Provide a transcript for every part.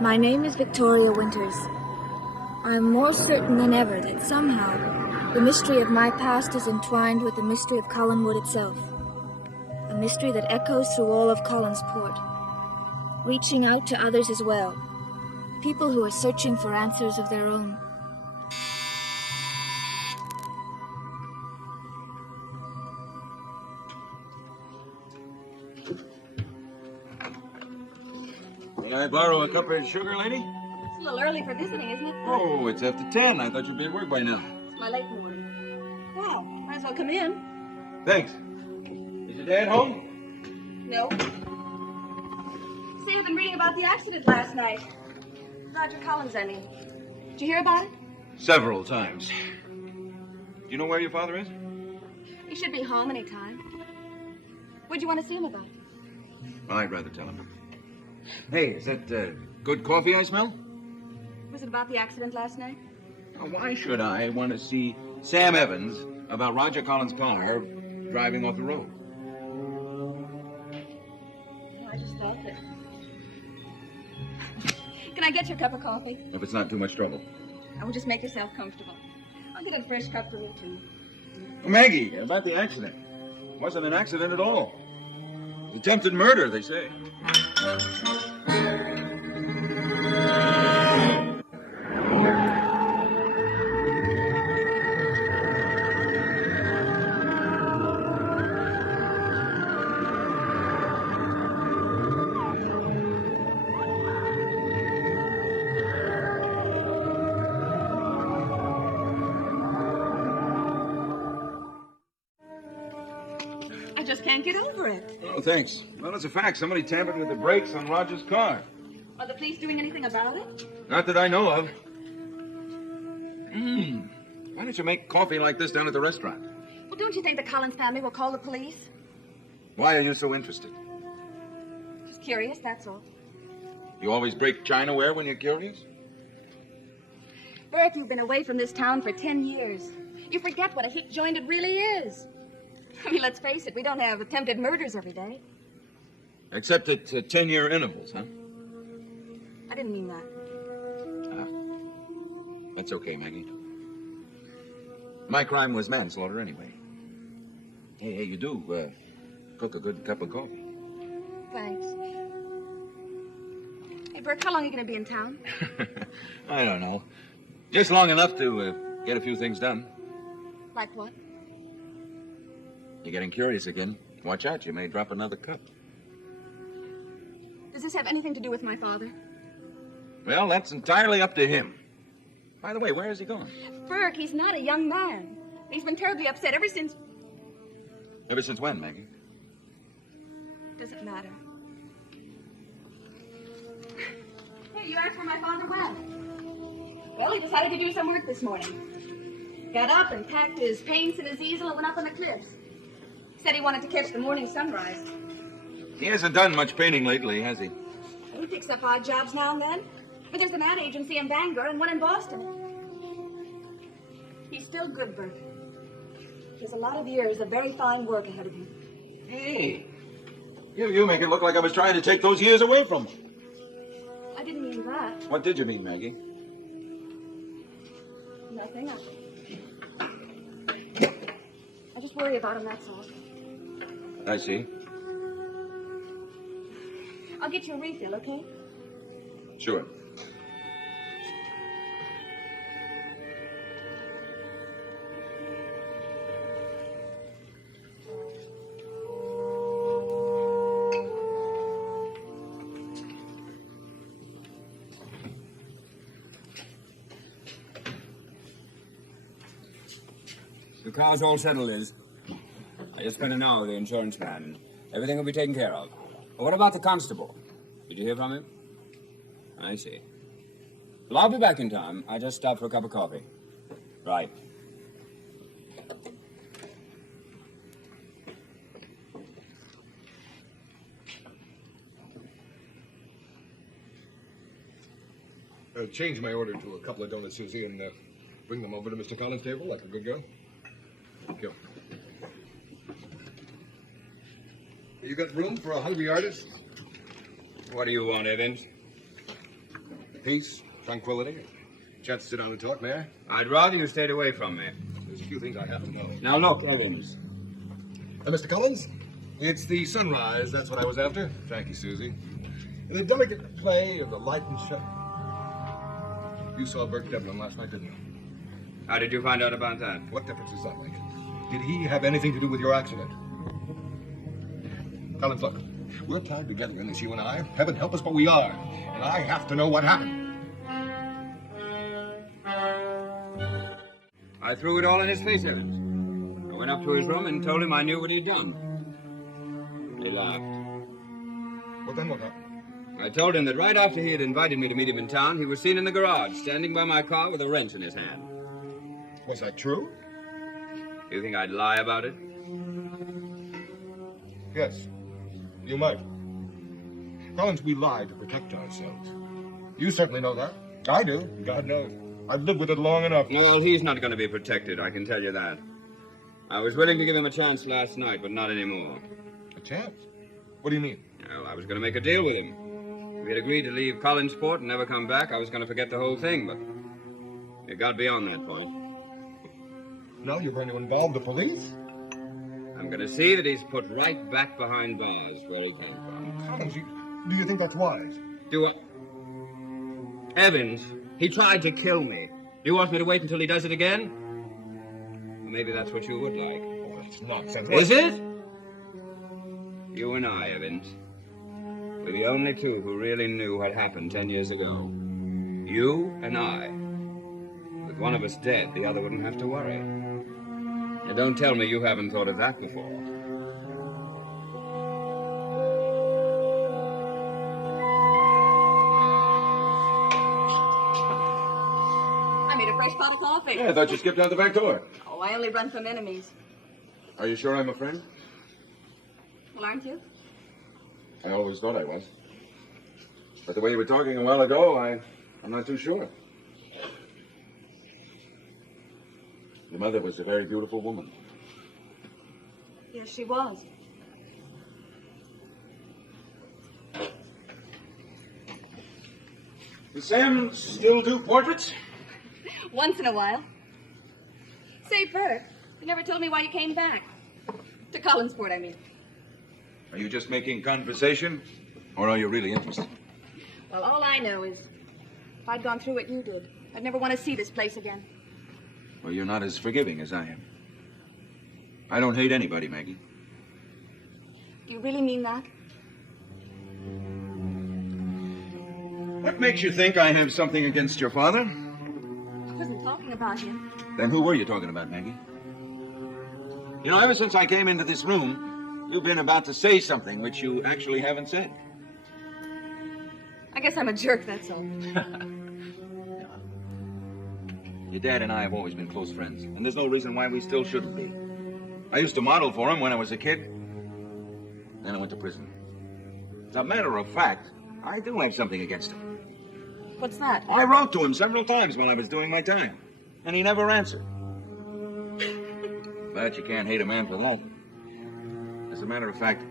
My name is Victoria Winters. I am more certain than ever that somehow the mystery of my past is entwined with the mystery of Collinwood itself. A mystery that echoes through all of Collinsport, reaching out to others as well. People who are searching for answers of their own. May I borrow a cup of sugar, lady? It's a little early for visiting, isn't it? Oh, it's after 10. I thought you'd be at work by now. It's my late morning. Well, might as well come in. Thanks. Is your dad home? No. See, I've been reading about the accident last night. Roger Collins, I mean. Did you hear about it? Several times. Do you know where your father is? He should be home any time. What'd you want to see him about? Well, I'd rather tell him. Hey, is that good coffee I smell? Was it about the accident last night? Why should I want to see Sam Evans about Roger Collins' car driving off the road? I just thought that. Can I get you a cup of coffee? If it's not too much trouble. I will just make yourself comfortable. I'll get a fresh cup for you, too. Maggie, about the accident. It wasn't an accident at all. Attempted murder, they say. I just can't get over it. Oh, thanks. Well, it's a fact. Somebody tampered with the brakes on Roger's car. Are the police doing anything about it? Not that I know of. Why don't you make coffee like this down at the restaurant? Well, don't you think the Collins family will call the police? Why are you so interested? Just curious, that's all. You always break Chinaware when you're curious? Bert, you've been away from this town for 10 years. You forget what a hick joint it really is. I mean, let's face it, we don't have attempted murders every day. Except at 10-year intervals, huh? I didn't mean that. That's okay, Maggie. My crime was manslaughter anyway. Hey, you do cook a good cup of coffee. Thanks. Hey, Bert, how long are you going to be in town? I don't know. Just long enough to get a few things done. Like what? You're getting curious again. Watch out, you may drop another cup. Does this have anything to do with my father? Well, that's entirely up to him. By the way, where is he going? Burke, he's not a young man. He's been terribly upset ever since... Ever since when, Maggie? Does it matter? Hey, you asked where my father went. Well, he decided to do some work this morning. Got up and packed his paints and his easel and went up on the cliffs. Said he wanted to catch the morning sunrise. He hasn't done much painting lately, has he? He picks up odd jobs now and then. But there's an ad agency in Bangor and one in Boston. He's still good, Bert. He has a lot of years of very fine work ahead of him. Hey, you make it look like I was trying to take those years away from him. I didn't mean that. What did you mean, Maggie? Nothing. I just worry about him, that's all. I see. I'll get you a refill, okay? Sure. The car's all settled, Liz. I just spent an hour with the insurance man, and everything will be taken care of. But what about the constable? Did you hear from him? I see. Well, I'll be back in time. I just stopped for a cup of coffee. Right. Change my order to a couple of donuts, Susie, and bring them over to Mr. Collins' table like a good girl. Thank you. You got room for a hungry artist? What do you want, Evans? Peace, tranquility, chance to sit down and talk, may I? I'd rather you stayed away from me. There's a few things I have to know. Now look, Evans. Mr. Collins, it's the sunrise, that's what I was after. Thank you, Susie. The delicate play of the light and shadow. You saw Burke Devlin last night, didn't you? How did you find out about that? What difference does that make? Did he have anything to do with your accident? Collins, look, we're tied together in this, you and I. Heaven help us, but we are. And I have to know what happened. I threw it all in his face, Evans. I went up to his room and told him I knew what he'd done. He laughed. Well, then what happened? I told him that right after he had invited me to meet him in town, he was seen in the garage, standing by my car with a wrench in his hand. Was that true? You think I'd lie about it? Yes, you might. Collins, we lie to protect ourselves. You certainly know that. I do. God knows. I've lived with it long enough. Well, he's not going to be protected, I can tell you that. I was willing to give him a chance last night, but not anymore. A chance? What do you mean? Well, I was going to make a deal with him. If he had agreed to leave Collinsport and never come back, I was going to forget the whole thing, but it got beyond that point. Now you're going to involve the police? I'm going to see that he's put right back behind bars where he came from. Collins, do you think that's wise? Do what? Evans, he tried to kill me. Do you want me to wait until he does it again? Or maybe that's what you would like. Oh, that's nonsense. Is it? You and I, Evans. We're the only two who really knew what happened 10 years ago. You and I. With one of us dead, the other wouldn't have to worry. And don't tell me you haven't thought of that before. I made a fresh pot of coffee. Yeah, I thought you skipped out the back door. Oh, I only run from enemies. Are you sure I'm a friend? Well, aren't you? I always thought I was. But the way you were talking a while ago, I'm not too sure. Your mother was a very beautiful woman. Yes, she was. Does Sam still do portraits? Once in a while. Say, Bert, you never told me why you came back. To Collinsport, I mean. Are you just making conversation, or are you really interested? Well, all I know is if I'd gone through what you did, I'd never want to see this place again. Well, you're not as forgiving as I am. I don't hate anybody, Maggie. Do you really mean that? What makes you think I have something against your father? I wasn't talking about him. Then who were you talking about, Maggie? You know, ever since I came into this room, you've been about to say something which you actually haven't said. I guess I'm a jerk, that's all. Your dad and I have always been close friends, and there's no reason why we still shouldn't be. I used to model for him when I was a kid. Then I went to prison. As a matter of fact, I do have something against him. What's that? I wrote to him several times while I was doing my time, and he never answered. But you can't hate a man for long. As a matter of fact,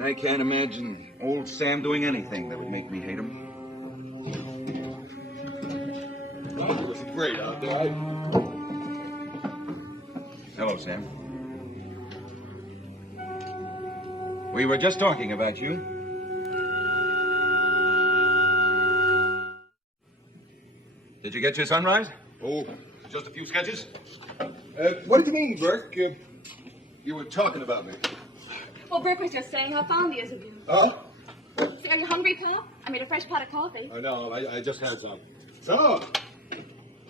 I can't imagine old Sam doing anything that would make me hate him. Oh, it was great out there. Hello, Sam. We were just talking about you. Did you get your sunrise? Oh, just a few sketches. What did you mean, Burke? You were talking about me. Well, Burke was just saying how fond he is of you. Huh? Say, are you hungry, Pop? I made a fresh pot of coffee. I know, I just had some. So,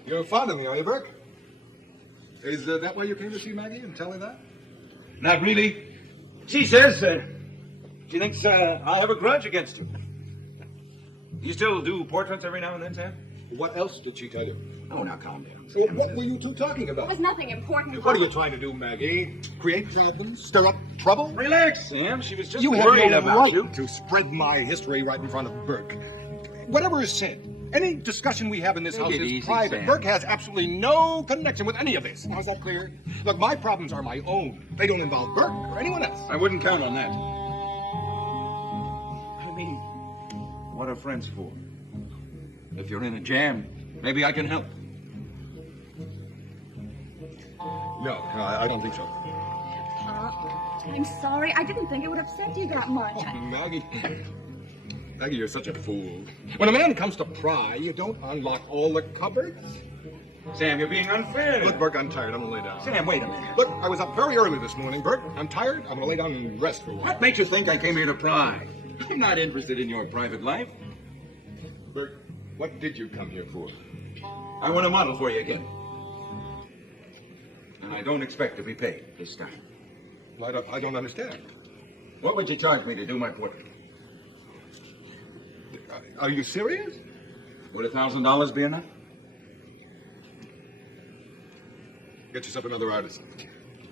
you're fond of me, are you, Burke? Is that why you came to see Maggie and tell her that? Not really. She says she thinks I have a grudge against her. You still do portraits every now and then, Sam? What else did she tell you? Oh, now calm down. Well, what were you two talking It about? was nothing important. What are you trying to do, Maggie? Create problems? Stir up trouble? Relax, Sam. She was just You have worried no about right you. to spread my history right in front of Burke. Whatever is said, any discussion we have in this Take house it is easy, private. Sam. Burke has absolutely no connection with any of this. Now, is that clear? Look, my problems are my own. They don't involve Burke or anyone else. I wouldn't count on that. I mean, what are friends for? If you're in a jam, maybe I can help. No, I don't think so. Pop, I'm sorry. I didn't think it would upset you that much. Oh, Maggie. Maggie, you're such a fool. When a man comes to pry, you don't unlock all the cupboards. Sam, you're being unfair. Look, Burke, I'm tired. I'm gonna lay down. Sam, wait a minute. Look, I was up very early this morning, Burke. I'm tired. I'm gonna lay down and rest for a while. What makes you think I came here to pry? I'm not interested in your private life. Burke, what did you come here for? I want to model for you again. And I don't expect to be paid this time. I don't understand. What would you charge me to do my portrait? Are you serious? Would $1,000 be enough? Get yourself another artist.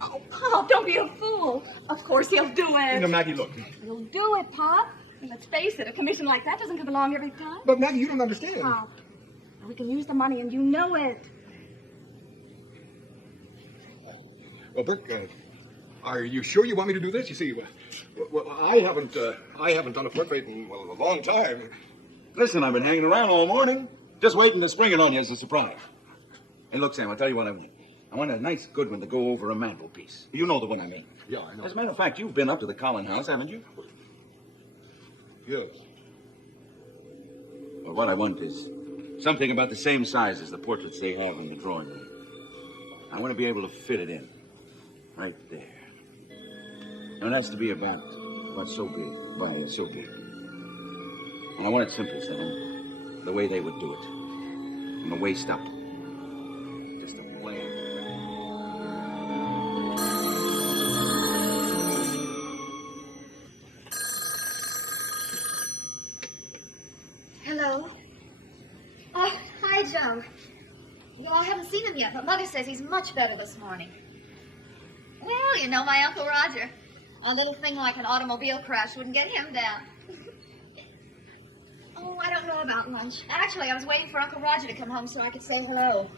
Oh, Pop, don't be a fool. Of course he'll do it. You know, Maggie, look. He'll do it, Pop. And let's face it, a commission like that doesn't come along every time. But Maggie, you don't understand. Pop, we can use the money and you know it. Well, Burke, are you sure you want me to do this? You see, well, I haven't done a portrait in a long time. Listen, I've been hanging around all morning, just waiting to spring it on you as a surprise. Hey, look, Sam, I'll tell you what I want. I want a nice, good one to go over a mantelpiece. You know the one I mean. Yeah, I know. As a matter of fact, you've been up to the Collin house, haven't you? Yes. Well, what I want is something about the same size as the portraits they have in the drawing room. I want to be able to fit it in. Right there. Now, it has to be about so big, by so big. And I want it simple, Sam. The way they would do it. From the waist up. Just a bland. Hello? Oh, hi, Joe. No, I haven't seen him yet, but Mother says he's much better this morning. Well, you know my Uncle Roger. A little thing like an automobile crash wouldn't get him down. Oh, I don't know about lunch. Actually, I was waiting for Uncle Roger to come home so I could say hello.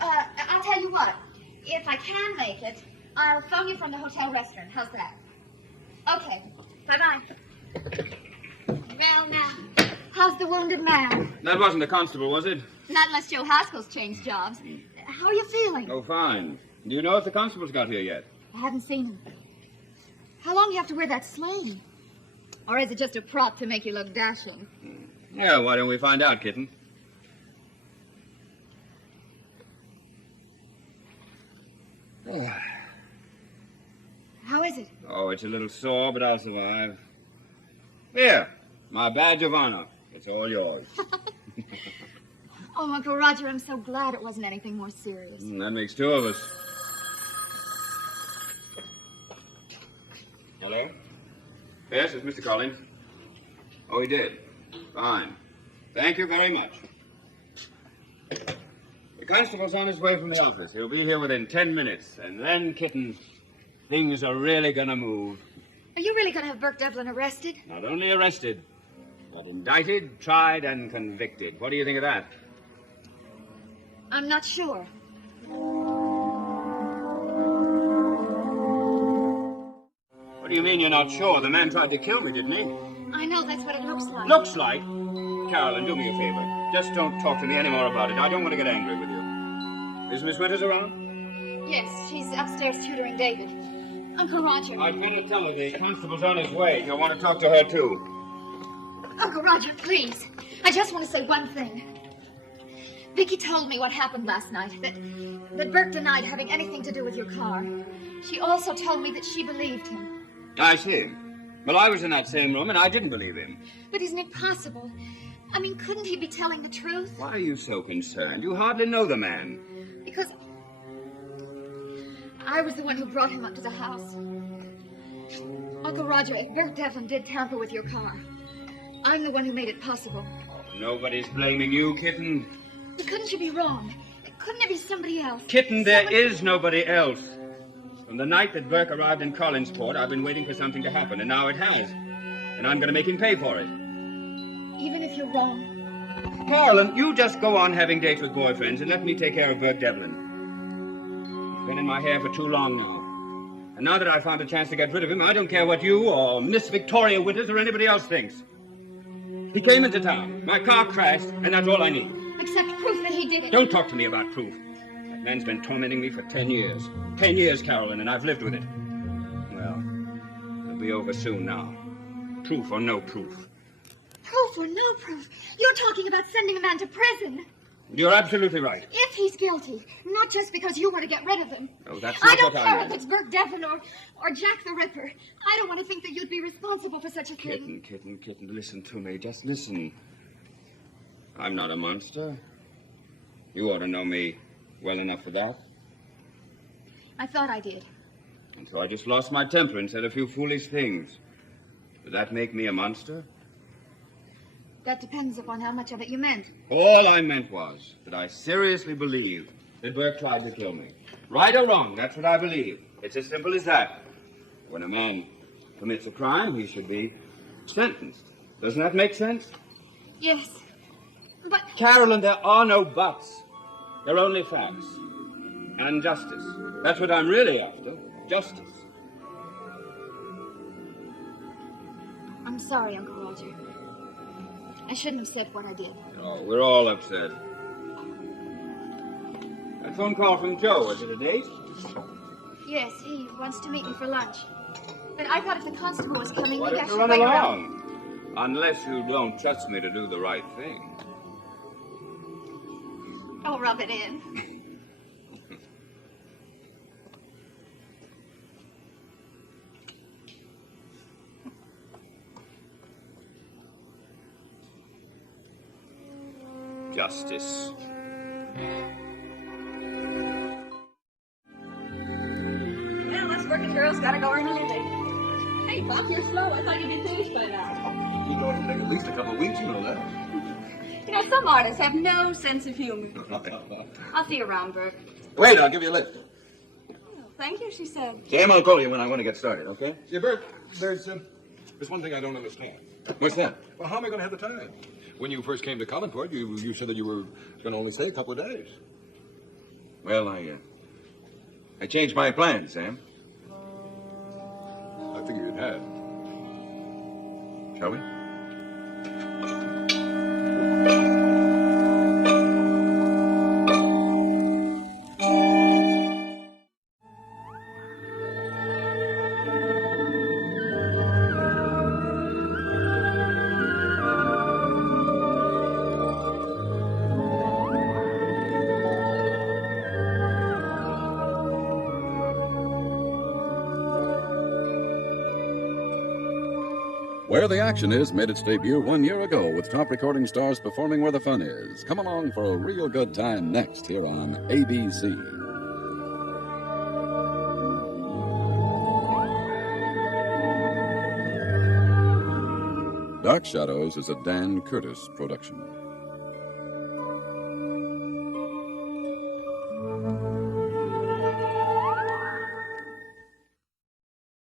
I'll tell you what. If I can make it, I'll phone you from the hotel restaurant. How's that? Okay. Bye-bye. Well, now, how's the wounded man? That wasn't the constable, was it? Not unless Joe Haskell's changed jobs. How are you feeling? Oh, fine. Do you know if the constable's got here yet? I haven't seen him. How long do you have to wear that sling? Or is it just a prop to make you look dashing? Yeah, why don't we find out, kitten? How is it? Oh, it's a little sore, but I'll survive. Here, my badge of honor. It's all yours. Oh, Uncle Roger, I'm so glad it wasn't anything more serious. That makes two of us. Hello? Yes, it's Mr. Collins. Oh, he did? Fine. Thank you very much. The constable's on his way from the office. He'll be here within 10 minutes. And then, kitten, things are really gonna move. Are you really going to have Burke Devlin arrested? Not only arrested, but indicted, tried, and convicted. What do you think of that? I'm not sure. What do you mean you're not sure? The man tried to kill me, didn't he? I know, that's what it looks like. Looks like? Carolyn, do me a favor. Just don't talk to me anymore about it. I don't want to get angry with you. Is Miss Winters around? Yes, she's upstairs tutoring David. Uncle Roger. I'd better tell her the constable's on his way. You'll want to talk to her, too. Uncle Roger, please. I just want to say one thing. Vicky told me what happened last night, that Burke denied having anything to do with your car. She also told me that she believed him. I see. Well, I was in that same room, and I didn't believe him. But isn't it possible? I mean, couldn't he be telling the truth? Why are you so concerned? You hardly know the man. Because I was the one who brought him up to the house. Uncle Roger, if Burke Devlin did tamper with your car, I'm the one who made it possible. Nobody's blaming you, kitten. But couldn't you be wrong? Couldn't it be somebody else? Kitten, there is nobody else. From the night that Burke arrived in Collinsport, I've been waiting for something to happen, and now it has. And I'm going to make him pay for it. Even if you're wrong. Carolyn, you just go on having dates with boyfriends and let me take care of Burke Devlin. He's been in my hair for too long now. And now that I've found a chance to get rid of him, I don't care what you or Miss Victoria Winters or anybody else thinks. He came into town. My car crashed, and that's all I need. Except proof that he did it. Don't talk to me about proof. That man's been tormenting me for 10 years. 10 years, Carolyn, and I've lived with it. Well, it'll be over soon now. Proof or no proof. Proof or no proof? You're talking about sending a man to prison. You're absolutely right. If he's guilty, not just because you were to get rid of him. Oh, that's I not don't what care I if mean. it's Burke Devon or Jack the Ripper. I don't want to think that you'd be responsible for such a thing. Kitten, listen to me. Just listen. I'm not a monster. You ought to know me well enough for that. I thought I did. And so I just lost my temper and said a few foolish things. Does that make me a monster? That depends upon how much of it you meant. All I meant was that I seriously believe that Burke tried to kill me. Right or wrong, that's what I believe. It's as simple as that. When a man commits a crime, he should be sentenced. Doesn't that make sense? Yes. But Carolyn, there are no buts. There are only facts. And justice. That's what I'm really after. Justice. I'm sorry, Uncle Roger. I shouldn't have said what I did. Oh, we're all upset. That phone call from Joe, was it a date? Yes, he wants to meet me for lunch. But I thought if the constable was coming, Why maybe I don't you should run wait around. along? Unless you don't trust me to do the right thing. Oh, rub it in. Justice. Well, us working girls gotta go earn a living. Hey, Buck, you're slow. I thought you'd be finished by now. You're going to take at least a couple of weeks, you know that. You know, some artists have no sense of humor. I'll see you around, Burke. Wait, I'll give you a lift. Oh, thank you, she said. Sam, I'll call you when I want to get started, okay? Yeah, Bert, there's one thing I don't understand. What's that? Well, how am I going to have the time? When you first came to Collinport, you said that you were going to only stay a couple of days. Well, I changed my plans, Sam. I figured it had. Shall we? Where the Action Is made its debut 1 year ago with top recording stars performing where the fun is. Come along for a real good time next here on ABC. Dark Shadows is a Dan Curtis production.